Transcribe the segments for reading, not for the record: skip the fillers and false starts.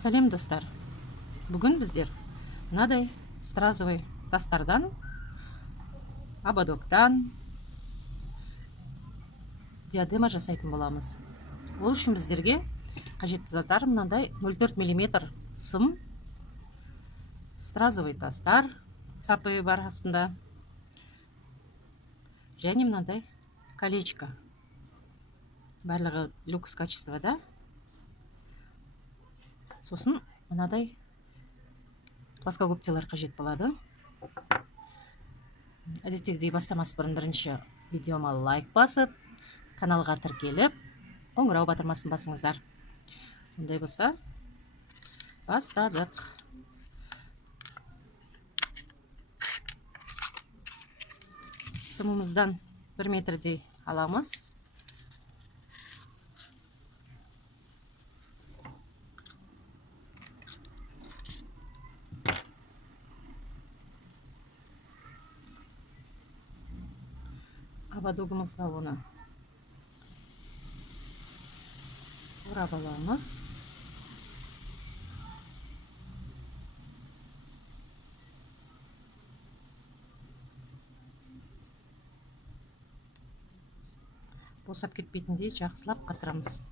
Сәлем достар. Бүгін біздер мынадай стразовый тастардан, ободоктан диадема жасайтын боламыз. Ол үшін біздерге қажетті заттар мынандай 0,4 мм сым, стразовый тастар, цапы бар астында, және мынандай колечко. Барлығы люкс качествода. Сосын мынадай плоскогубцалар қажет болады. Әдеттегідей бастамас бұрын бірінші видеома лайк басып, каналға тіркеліп, қоңырау батырмасын басыңыздар. Ондай болса, бастадық. Сымымыздан 1 метрдей аламыз. Ободогымызға оны орап аламыз. Босап кетпейтіндей жақсылап қатырамыз.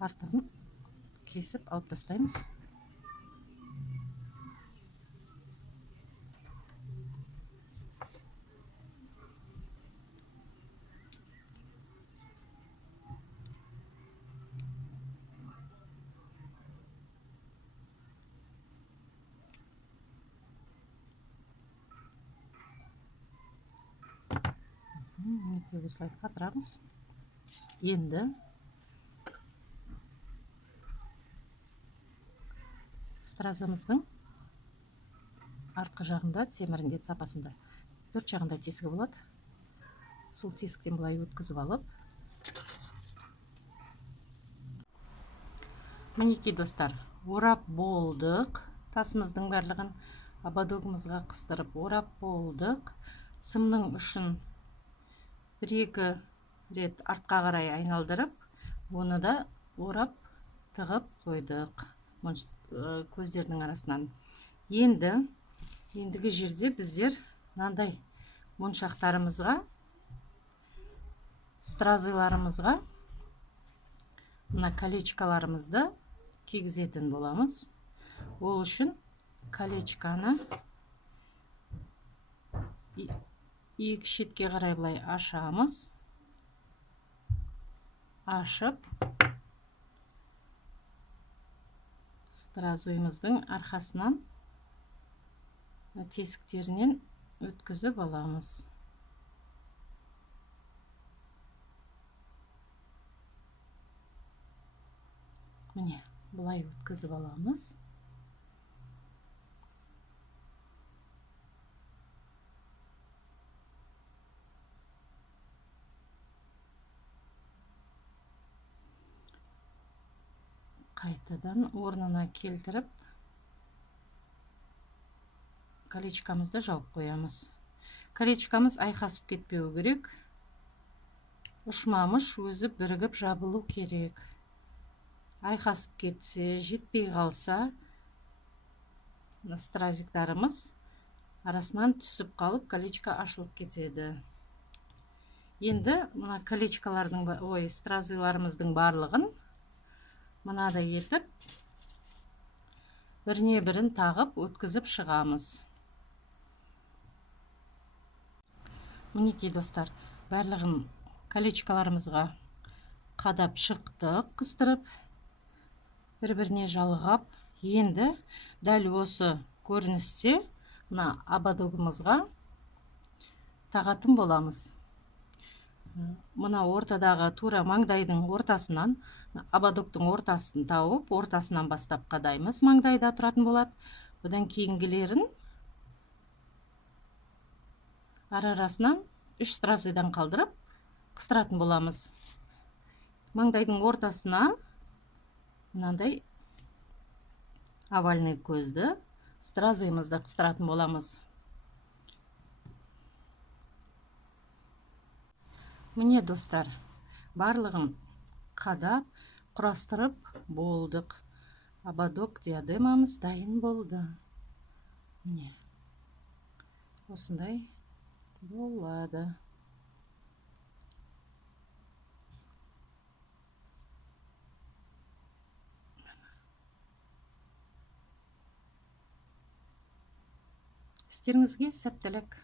Артығын кесіп алып тастаймыз. Осылай қатырамыз. Енді стразамыздың артқы жағында, темірінде, сапасында 4 жағында тесігі болады. Сол тесіктен былай өткізіп алып, мінекей достар, орап болдық. Тасымыздың барлығын ободогымызға қыстырып орап болдық. Сымның ұшын 1-2 рет артқа қарай айналдырып, оны да орап тығып қойдық көздердің арасынан. Ендігі жерде біздер мынандай моншақтарымызға, стразыларымызға мына колечкаларымызды кигізетін боламыз. Ол үшін колечканы екі шетке қарай былай ашамыз. Ашып, стразымыздың арқасынан тесіктерінен өткізіп аламыз. Міне, бұлай өткізіп аламыз. Қайтадан орнына келтіріп, колечкамызды жауып қоямыз. Колечкамыз айқасып кетпеу керек. Ұшмамыз өзі бірігіп жабылу керек. Айқасып кетсе, жетпей қалса, стразиктарымыз арасынан түсіп қалып, колечко ашылып кетеді. Енді мына колечкалардың, стразиларымыздың барлығын мынадай етіп, біріне бірін тағып өткізіп шығамыз. Мінекей достар, барлығын колечкаларымызға қадап шықтық, қыстырып, бір-біріне жалғап. Енді дәл осы көріністе мына ободогымызға тағатын боламыз. Мына ортадағы тура маңдайдың ортасынан, ободоктың ортасын тауып, ортасынан бастап қадаймыз. Маңдайда тұратын болады. Бұдан кейінгілерін арасынан 3 стразыдан қалдырып қыстыратын боламыз. Маңдайдың ортасына мынандай овальный көзді стразымызды қыстыратын боламыз. Міне достар, барлығын қадап, құрастырып болдық. Ободок диадемамыз дайын болды. Міне, осындай болады. Істеріңізге сәттілік.